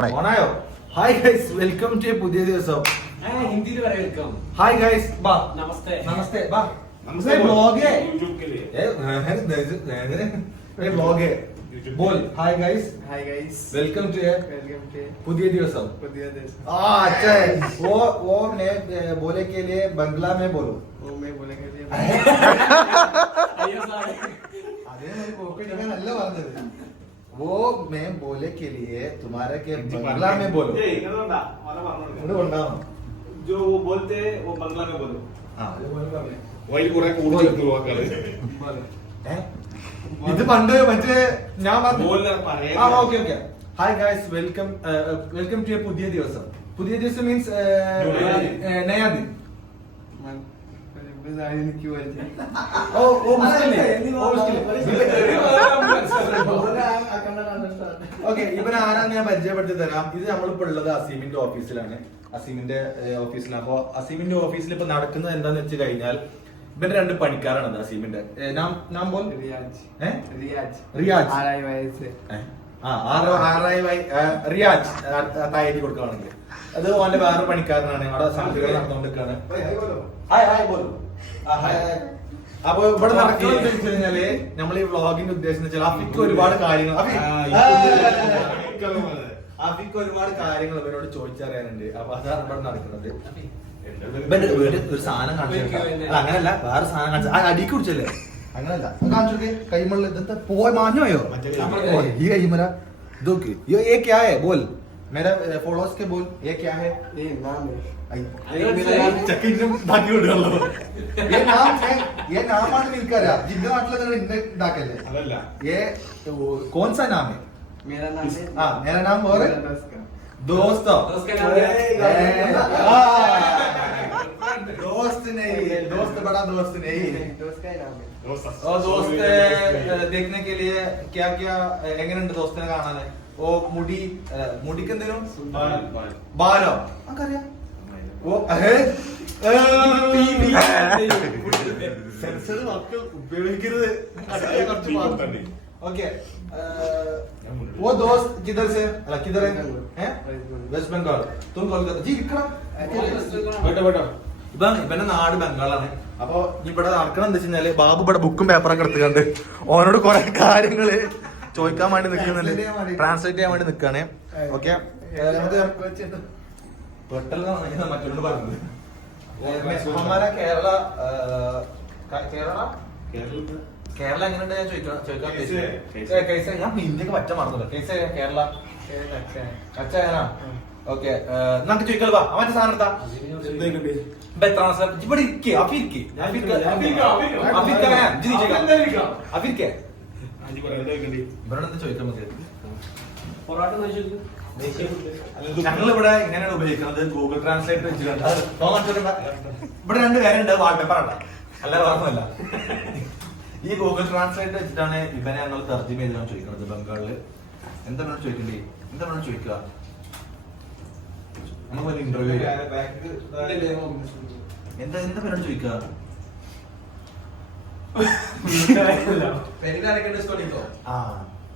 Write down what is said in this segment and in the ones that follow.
ഓണായോ? Hi guys, welcome to പുതിയ ദിവസം. हिंदी में वेलकम. हाय गाइस, बा नमस्ते. नमस्ते बा नमस्ते. ब्लॉग है यूट्यूब के लिए. ये ब्लॉग है. बोल hi guys. Hi guys, welcome to welcome to पुതിയ ദിവസം. पुदिया देश. अच्छा है. वो मैं बोले के लिए बंगला में बोलो. वो मैं बोलेंगे लिए आइए सारे. अरे मेरे को നല്ല പറഞ്ഞത്. वो मैं बोले के लिए तुम्हारे के बंगला में बोलो. ഇങ്ങോട്ട് കൊണ്ടാണോ? जो वो बोलते हैं वो बंगला में बोलो. ആ वही पूरा കൂടുതൽ വാക്കുകൾ. ഇത് പണ്ട് മറ്റേ ഞാൻ बोलना പറയാ. Okay okay. Hi guys, welcome welcome to പുതിയ ദിവസം. പുതിയ ദിവസം മീൻസ് നയാ ദിൻ. क्यों है ഓ ഓ മുസ്ലിം ഓക്കെ. ഇവൻ ആരാന്ന് ഞാൻ പരിചയപ്പെടുത്തി തരാം. ഇത് നമ്മളിപ്പോ ഉള്ളത് അസീമിന്റെ ഓഫീസിലാണ്. അസീമിന്റെ ഓഫീസിലാണ്. അപ്പൊ അസീമിന്റെ ഓഫീസിൽ ഇപ്പൊ നടക്കുന്നത് എന്താന്ന് വെച്ച് കഴിഞ്ഞാൽ ഇവന്റെ രണ്ട് പണിക്കാരാണ് അസീമിന്റെ. നാം ബോൽ रियाज. റിയാജ്. RIY റിയാജ് താഴേക്ക് കൊടുക്കുകയാണെങ്കിൽ അത് ഓന്റെ വേറെ പണിക്കാരനാണ്. അവിടെ സാധ്യതകൾ നടന്നുകൊണ്ടിരിക്കുകയാണ്. ഹായ് ഹായ് ബോൽ. അപ്പൊ ഇവിടെ നടക്കുന്നത് വെച്ച് കഴിഞ്ഞാല് നമ്മൾ ഈ വ്ളോഗിന്റെ ഉദ്ദേശം വെച്ചാൽ അഫിക്ക് ഒരുപാട് കാര്യങ്ങൾ അഫിക്ക് ഒരുപാട് കാര്യങ്ങൾ ഇവരോട് ചോദിച്ചറിയാനുണ്ട്. അപ്പൊ അതാണ് ഇവിടെ നടക്കുന്നത്. ഒരു സാധനം കാണിച്ചു. അങ്ങനല്ല, വേറെ സാധനം കാണിച്ചു. ആ അടിക്ക് കുടിച്ചല്ലേ? അങ്ങനല്ല, കാണിച്ചു. കൈമള്ള ഇന്നത്തെ പോയി മാഞ്ഞോയോ ഈ കൈമല ഇതൊക്കെ. ये क्या है बोल, मेरा फॉलोअर्स के बोल, ये क्या है? ये नाम है. ये नाമാണ് നിൽക്കാരാ. ജിന്റെ നാട്ടിലെ ഇന്ന ഇതാക്കല്ലേ? അതല്ല. ये कौन सा नाम है? मेरा नाम है. हाँ मेरा नाम और दोस्त. दोस्त का नाम है. दोस्त नहीं, दोस्त बड़ा दोस्त नहीं. दोस्त का ही नाम है. और दोस्त देखने के लिए क्या क्या എങ്ങനെയുണ്ട് ദോസ്തിനെ കാണാന്? ഓ മുടി മുടിക്ക് എന്തെങ്കിലും ബാലോ നമുക്കറിയാം. ഓ സെൻസർ വാക്കുകൾ ഉപയോഗിക്കരുത്. ഓക്കെ. वो दोस्त किधर से? किधर है? വെസ്റ്റ് ബംഗാൾ. तुम कोलकाता जी. ബേട്ടോ ബേട്ടോ. ഇവന്റെ നാട് ബംഗാളാണ്. അപ്പൊ ഇവിടെ നടക്കണം എന്താ വെച്ചാല് ബാബു ഇവിടെ ബുക്കും പേപ്പറൊക്കെ എടുത്തുകൊണ്ട് ഓനോട് കുറെ കാര്യങ്ങള് ചോദിക്കാൻ വേണ്ടി നിൽക്കുന്നുണ്ട്. ട്രാൻസ്ലേറ്റ് ചെയ്യാൻ വേണ്ടി നിൽക്കാണ്. ഓക്കെ. പെട്ടെന്ന് മറ്റൊരു പറഞ്ഞത് ഹമാര കേരള കേരള എങ്ങനെയുണ്ട് ഞാൻ ചോദിക്കാൻ. ഞാൻ ഹിന്ദിക്ക് പറ്റ മറന്നല്ലോ. കേസ് കേരള അച്ഛനാ. ഓക്കെ. നമുക്ക് ചോദിക്കാലോ. വാ മറ്റേ സാധനം എടുത്താ ഇവിടെ ഇരിക്കേ. അഫിർക്ക് ഇവരോട് എന്താ ചോദിക്കാൻ പറ്റില്ല. പൊറോട്ട ഞങ്ങളിവിടെ ഇങ്ങനെയാണ് ഉപയോഗിക്കുന്നത്. ഗൂഗിൾ ട്രാൻസ്ലേറ്റ് വെച്ചിട്ടുണ്ട്. ഇവിടെ രണ്ട് കാര്യമുണ്ട്. വാൾപേപ്പറാണ്, അല്ലാതെ ഓർമ്മല്ല. ഈ ഗൂഗിൾ ട്രാൻസ്ലേറ്റ് വെച്ചിട്ടാണ് ഇവനെ ഞങ്ങൾ തർജ്ജമ ചെയ്താണ് ചോദിക്കുന്നത്. ബംഗാളില് എന്താ വേണം ചോദിക്കണ്ടേ? എന്താ വേണം ചോദിക്കുക? നമുക്ക് ഇന്റർവ്യൂ എന്താ എന്താ പേരോട് ചോദിക്കുക? ആ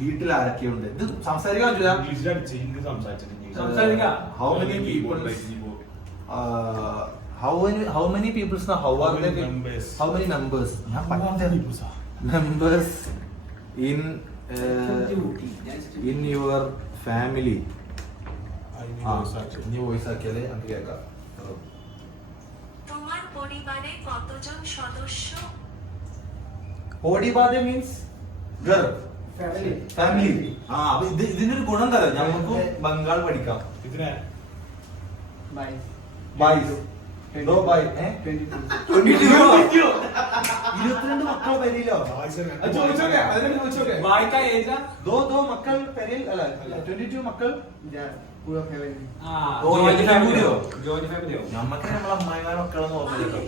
വീട്ടിൽ ആരൊക്കെയുണ്ട്? ഇത് സംസാരിക്കാൻ how many peoples how many members members in your family. ഇനി വോയിസ് ആക്കിയാലേ നമുക്ക് കേൾക്കാം. তোমার পরিবারে কতজন সদস্য? ഓടിബാധ മീൻസ് ഗർ ഫാമിലി. ആ അപ്പൊ ഇതിനൊരു ഗുണം തരാം. നമുക്ക് ബംഗാൾ പഠിക്കാം. कितने? 22. 22 മക്കൾ പെരിയിലോ? വായിക്കാൻ ഏജാ? ദോ മക്കൾ പെരിയിൽ അല്ല 22 മക്കൾ. पूरा फैमिली. ജോയിന്റ് ഫാമിലിയോ? ജോയിന്റ് ഫാമിലിയോ? നമ്മക്ക് നമ്മളെ അമ്മായിമാരെ മക്കളെന്ന് ഓർമ്മയില്ലോ.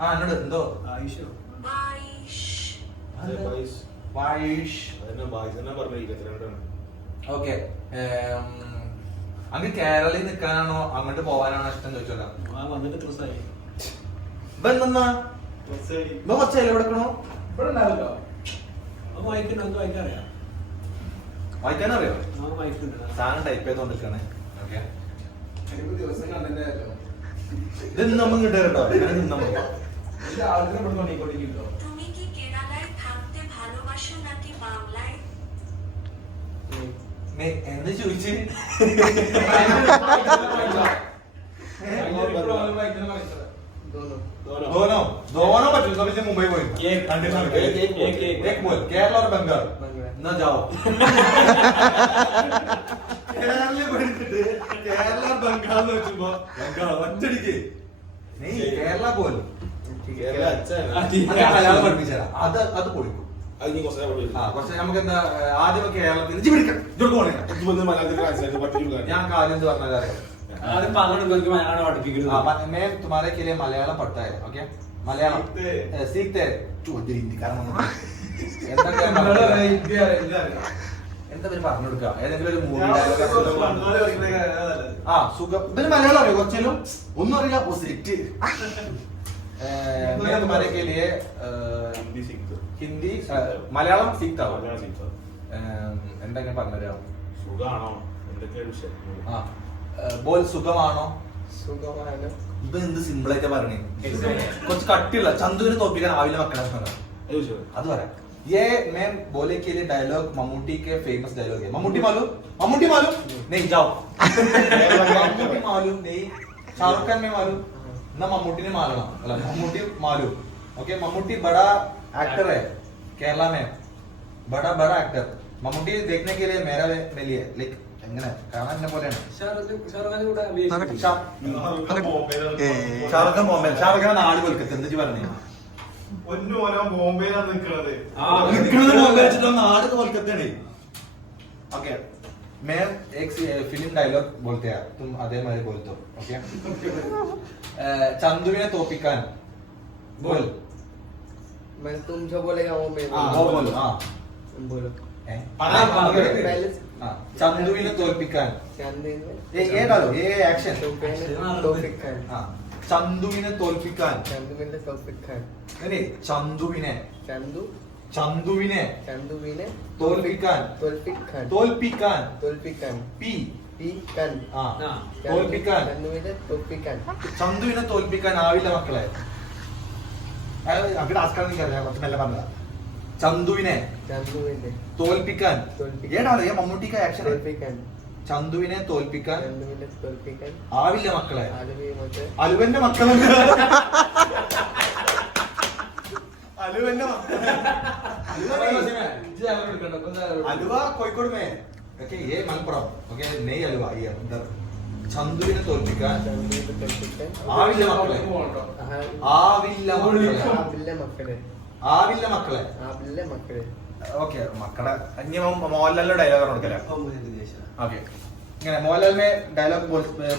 ആ എന്നോട് എന്തോ বাইশ വായിഷ്. ഓക്കെ. അങ്ങ് കേരളയിൽ നിൽക്കാനാണോ അങ്ങോട്ട് പോവാനാണോ ഇഷ്ടം ചോദിച്ചോല്ലോ. വന്നിട്ട് ദിവസമായി. കുറച്ചല്ലേ ഇവിടെ ഇവിടെ ഉണ്ടാവല്ലോ. അത് വായിക്കണോ? അത് വായിക്കാൻ അറിയാം. വായിക്കാനറിയോ? നമുക്ക് വൈഫുണ്ട്. സാധനം ടൈപ്പ് ചെയ്തോണ്ടിരിക്കാണ്. ഓക്കെ, ഒരു ദിവസം കണ്ടിട്ടുണ്ടായിരുന്നു. ഇത് നമ്മൾ കിട്ടാറുണ്ടോ? তুমি কি কেরালায় থাকতে ভালোবাসো নাকি বাংলায়? എന്ത് ചോദിച്ചു? दोनों दोनों പറ്റും. കവിച്ച് മുംബൈ പോയി एक കേരള और ബംഗാൾ बंगला എന്നാ ജാവോ. കേരള പഠിച്ചിട്ട് കേരള ബംഗാൾ എന്ന് വെച്ചുമ്പോ ബംഗാൾ ഒറ്റടിക്ക് നീ കേരള പോലും കേരള അച്ഛൻ മലയാളം പഠിപ്പിച്ചാ അത് പൊളിക്കും. അത് നീ കുറച്ച് ആ പക്ഷെ നമുക്ക് എന്താ ആദ്യം കേരളത്തിൽ ഞാൻ കാര്യം എന്ത് പറഞ്ഞാലും അറിയാം. ആദ്യം പങ്കെടുക്കും. എനിക്ക് മലയാളം പഠിപ്പിക്കരുത്. मैं तुम्हारे के लिए मलयालम पढ़ता है. ओके, मलयालम सीखते हैं. എന്താ പേര് പറഞ്ഞു കൊടുക്കുക? ഏതെങ്കിലും ഒരു മൂവി ആ സുഖം. ഇവര് മലയാളം അറിയോ? കുറച്ചേലും ഒന്നും അറിയില്ല. സെറ്റ് मैं तुम्हारे के लिए ഹിന്ദി മലയാളം സീക്താവോ? എന്തൊക്കെ പറഞ്ഞുതരാം? സുഖാണോ? എന്തൊക്കെയാണ് വിഷയം? ആ ബോൽ സുഖമാണോ? सुगमानो ഇപ്പൊ എന്ത് സിമ്പിൾ ആയിട്ടാ പറഞ്ഞേ. കുറച്ച് കട്ടിയുള്ള ചന്തുവിനെ തോപ്പിക്കാൻ ആവില്ല മക്കളെ. അത് വിഷയം. അത് പറയാം. ये मैं बोले के लिए डायलॉग मम्मूटी के फेमस डायलॉग है. मम्मूटी मालूम? मम्मूटी मालूम नहीं? जाओ. मम्मूटी मालूम नहीं? शाहरुख खान में मालूम ना? मम्मूटी ने मालूम अला मम्मूटी मालूम. ओके, मम्मूटी बड़ा एक्टर है केरला में. बड़ा एक्टर. मम्मूटी देखने के लिए मेरा लिए लाइक എങ്ങനെ കാണാൻ എന്നെ പോലെയാണ്. ഷാറുഖാന്റെ കൂടെ അഭിനയിച്ചിട്ടുണ്ട്. ഷാറുഖ് ഖാൻ ബോംബെ. ഷാറുഖ് ഖാൻ നാട് കൊൽക്കത്ത. എന്താ പറഞ്ഞു? പൊന്നു മോനോ ബോംബെയിലാണ് നിൽക്കണത്. नाड़ कोलकाता ओके, मैं एक फिल्म डायलॉग बोलते हैं, तुम अदे मारे बोल दो. ओके, चंदुविने तोपिकान बोल. मैं तुम जो बोलेगा वो मैं वो बोलो. हाँ बोलो. पहले चंदुविने तोपिकान. ये डालो, ये एक्शन. तौफीक खान. हाँ, चंदुविने तोपिकान. चंदुविने तौफीक खान. नहीं, चंदुविने चंदुविने तोल्पिकान. तौफीक खान. तोल्पिकान. तौफीक खान. P P Khan. हाँ, തോൽപ്പിക്കാൻ. चंदुविने तौफीक खान. ചന്തുവിനെ തോൽപ്പിക്കാൻ ആവില്ല മക്കളെ. അവിടെ ആസ്കാരം എനിക്കറിയാം, കുറച്ച് മെല്ലെ പറഞ്ഞതാ. ചന്തുവിനെ चंदुविने തോൽപ്പിക്കാൻ. തോൽപ്പിക്കാൻ. ഏടാണ് മമ്മൂട്ടിക്ക് ആക്ഷൻ. तौफीक खान. ചന്തുവിനെ തോൽപ്പിക്കാൻ चंदुविने तौफीक खान. ആവില്ല മക്കളെ. आलवी मचे അലുവന്റെ മക്കളുണ്ട്. അലുവന്റെ അലുവ കോഴിക്കോട് മേ. ഓക്കെ, ഏ മലപ്പുറം. ഓക്കെ, നെയ് അലുവ. ചന്തുവിനെ തോൽപ്പിക്കാൻ चंदुविने तौफीक खान. ആവില്ല മക്കളെ. ആവില്ല മക്കളെ. ആവില്ല മക്കളെ. ആവില്ല മക്കളെ. ആവില്ല മക്കളെ. ओके, मक्कड़ा अन्य मोहनलाल डायलॉग കൊടുക്കല. ओके, इങ്ങനെ मोहनलाल में डायलॉग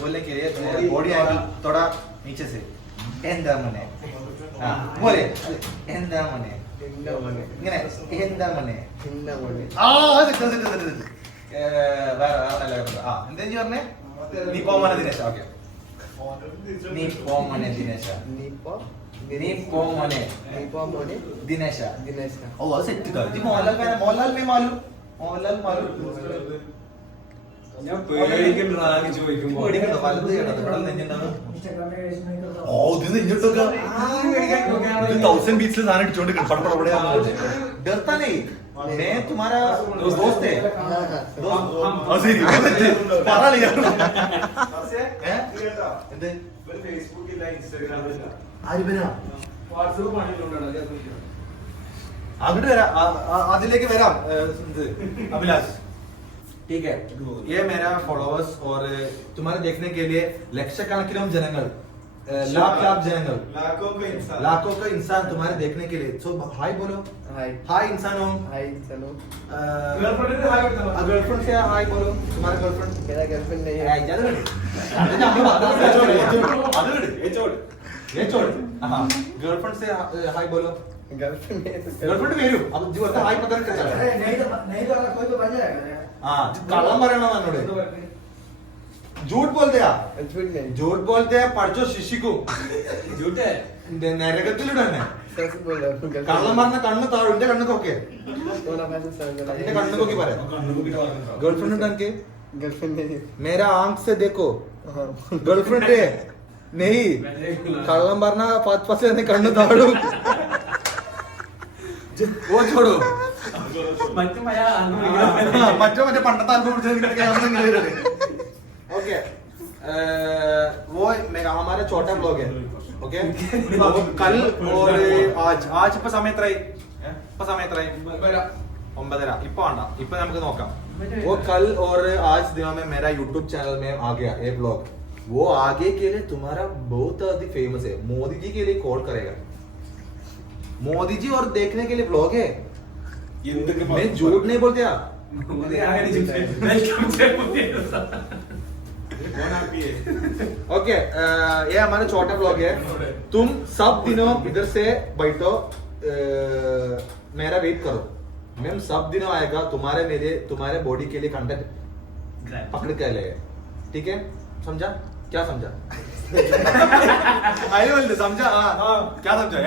बोलने के लिए बॉडी एंगल थोड़ा नीचे से. എന്താ മോനെ? हां बोले. എന്താ മോനെ? എന്താ മോനെ? ഇങ്ങനെ എന്താ മോനെ? എന്താ മോനെ? ആ അത് വേറെ ഡയലോഗ്. ആ എന്താ നീ പറഞ്ഞേ? നീ പോമന ദിനേശ. ഓക്കെ, നീ പോമന ദിനേശ. നീപ്പോ നീ പോമനെ മോനെ ദിനേശ. ദിനേശ. ഓ അത് സെറ്റ് കാ. जी मोहनलाल में मोहनलाल में मालूम. मोहनलाल मालूം. ഞാൻ പേടിക്കും റാഗി ചോദിക്കുമ്പോ. പേടിക്കണ്ട, വലത് കേട്ടത് ഇവിടെ നെഞ്ഞുണ്ടാവും. ഓ ഇത് നെഞ്ഞിട്ടൊക്കെ 1000 ബീറ്റ്സിൽ സാധനം അടിച്ചോണ്ട് പടപടപടയാ. डरता नहीं, मैं तुम्हारा दोस्त है. ഫേസ്ബുക്കില്ല, ഇൻസ്റ്റാഗ്രാമില്ല. അങ്ങോട്ട് വരാം, അതിലേക്ക് വരാം. अभिलाष ठीक है, ये मेरा फॉलोअर्स और तुम्हारे देखने के लिए ലക്ഷക്കണക്കിനും ജനങ്ങൾ, लाख जनरल लाखों का इंसान तुम्हारे देखने के लिए. सो हाय बोलो. हाय हाय इंसानों. हाय चलो. गर्लफ्रेंड से हाय बोलो. तुम्हारा गर्लफ्रेंड? मेरा गर्लफ्रेंड नहीं है. गर्लफ्रेंड से हाय बोलो. गर्लफ्रेंड गर्लफ्रेंड വരും. अब जो होता हाय पता नहीं चला. नहीं तो कोई तो बन जाएगा. हाँ, कള്ളം പറയണം എന്നോട്. झूठ बोलते हैं. झूठ नहीं. झूठ बोलते हैं, പഠിച്ചോ ശിക്ഷിക്കും. झूठे നരകത്തിലിടന്നെ. सच बोल रहा हूँ കള്ളം പറഞ്ഞ കണ്ണ് താഴും എന്റെ കണ്ണ് നോക്കിയേ थोड़ा पैसा सर्च എന്റെ കണ്ണ് നോക്കി പറയാം ഗേൾഫ്രണ്ട് ഉണ്ട് എനിക്ക് गर्लफ्रेंड नहीं മേരാ ആങ്ക് സെ ദേഖോ हाँ ഗേൾഫ്രണ്ട് നെയ് കള്ളം പറഞ്ഞ ഫസ്റ്റ് കണ്ണ് താഴും ഓ ചോടോ മറ്റു മറ്റോ മറ്റേ പണ്ടത്തെ ആൽബം ओके वो हमारा छोटा ब्लॉग है ओके कल और आज ഇപ്പൊ സമയം എത്രയായി ഇപ്പൊ സമയം എത്രയായി 9:30 ഇപ്പൊ വേണ്ട ഇപ്പൊ നമുക്ക് നോക്കാം वो कल और आज दिनों में मेरा YouTube चैनल में आ गया ये ब्लॉग वो आगे के लिए तुम्हारा बहुत अधिक फेमस है मोदी जी के लिए कॉल करेगा मोदी जी और देखने के लिए ब्लॉग है എന്തൊക്കെ मैं झूठ नहीं बोलते आप ओके ये हमारा छोटा ब्लॉग है तुम सब दिनों इधर से बैठो मेरा वेट करो मैम सब दिनों आएगा तुम्हारे बॉडी के लिए कंटेंट पकड़ के ले ठीक है समझा क्या समझा आए बोलते समझा हाँ क्या समझा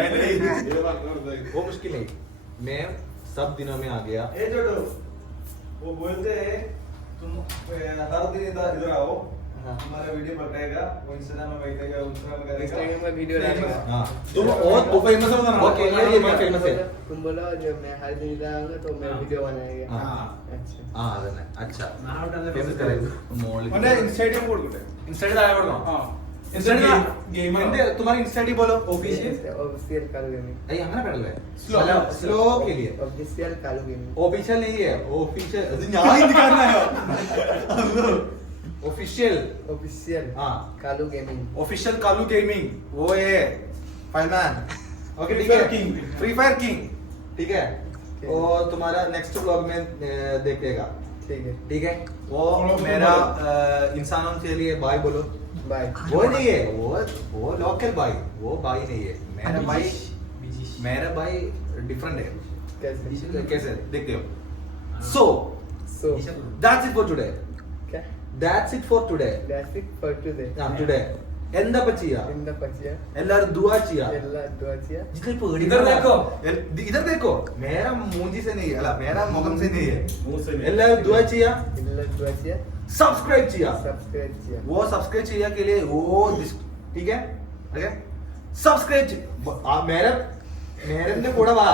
वो मुश्किल नहीं मैं सब दिनों में आ गया ए जोड़ो वो बोलते हैं तुम हर दिन इधर आओ हाँ। हमारा वीडियो पकड़ेगा वो इंस्टाग्राम में बैठेगा इंस्टाग्राम में करेगा इंस्टाग्राम में वीडियो डालेगा हाँ तुम और वो फेमस है वो केरला के लिए फेमस है तुम बोलो जब मैं हर दिन इधर आऊंगा तो मैं वीडियो बनाएगा हाँ अच्छा हाँ അതന്നെ अच्छा फेमस നാളെ करेगा मोल അവന്റെ ഇൻസ്റ്റാഗ്രാം കൊടുക്കട്ടെ इंस्टा ताഴെ കൊടുക്കണം इंस्टा ഗെയിമർ तुम्हारी इंस्टा डी बोलो Official? ऑफिशियल कालू गेमिंग नहीं അങ്ങനെ പറയല്ലേ Slow. स्लो के लिए ऑफिशियल कालू गेमिंग ऑफिशियल नहीं है ऑफिशियल അത് ഞാൻ ഹിന്ദിക്കാരനായോ ऑफिशियल ऑफिशियल हाँ Kalu gaming official Kalu gaming वो है फाइनमैन ओके ठीक Free है Fire King. Free fire king ठीक है Okay. वो तुम्हारा नेक्स्ट ब्लॉग में देखेगा ठीक है ठीक है वो Follow मेरा करो। इंसानों के लिए बाय बोलो बाय वो नहीं है वो लोकल बाई वो बाई नहीं है मेरा बाई डिफरेंट है कैसे कैसे देखते हो सो सो that's it for today क्या that's it for today that's it for today today എന്താ ചെയ്യാ in the पचिया എല്ലാരും ദുആ ചെയ്യാ एल्ला दुआचिया जितने पेड़ी इधर देखो। इधर देखो मेरा मूंजी से नहीं है अला मेरा मुखम से नहीं है मुंह से नहीं। എല്ലാരും ദുആ ചെയ്യാ एल्ला दुआचिया सब्सक्राइब ചെയ്യാ सब्सक्राइब किया वो सब्सक्राइब चाहिए के लिए वो ठीक है ओके सब्सक्राइब मेरे ने കൂടെ വാ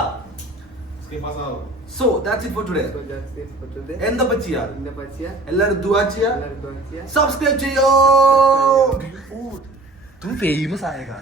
इसके पास आओ so that's it for today so that's it for today എന്താ ചെയ്യാ in the पचिया എല്ലാരും ദുആ ചെയ്യാ एल्ला दुआचिया सब्सक्राइब ചെയ്യോ तुम फेमस आएगा